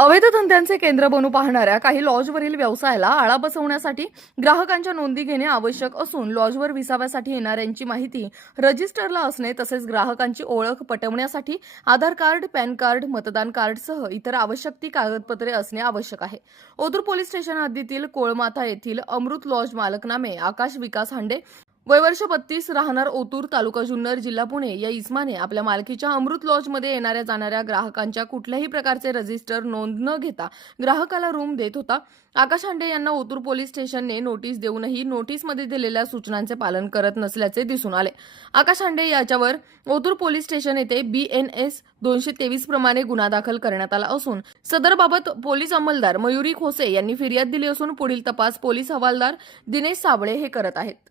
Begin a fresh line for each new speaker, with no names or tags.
अवैध धंद्यांचे केंद्र बनू पाहणाऱ्या काही लॉजवरील व्यवसायाला आळा बसवण्यासाठी ग्राहकांच्या नोंदी घेणे आवश्यक असून लॉजवर विसाव्यासाठी येणाऱ्यांची माहिती रजिस्टरला असणे तसेच ग्राहकांची ओळख पटवण्यासाठी आधार कार्ड पॅन कार्ड मतदान कार्डसह इतर आवश्यक ती कागदपत्रे असणे आवश्यक आहे. ओतूर पोलीस स्टेशन हद्दीतील कोळमाथा येथील अमृत लॉज मालकनामे आकाश विकास हांडे वयवर्ष बत्तीस राहणार ओतूर तालुका जुन्नर जिल्हा पुणे या इस्माने आपल्या मालकीच्या अमृत लॉजमध्ये येणाऱ्या जाणाऱ्या ग्राहकांच्या कुठल्याही प्रकारचे रजिस्टर नोंद न घेता ग्राहकाला रूम देत होता. आकाश हांडे यांना ओतूर पोलीस स्टेशनने नोटीस देऊनही नोटीसमध्ये दिलेल्या सूचनांचे पालन करत नसल्याचे दिसून आले. आकाश हांडे याच्यावर ओतूर पोलीस स्टेशन येथे बी एन एस दोनशे तेवीस प्रमाणे गुन्हा दाखल करण्यात आला असून सदरबाबत पोलीस अंमलदार मयुरी खोसे यांनी फिर्याद दिली असून पुढील तपास पोलीस हवालदार दिनेश साबळे हे करत आहेत.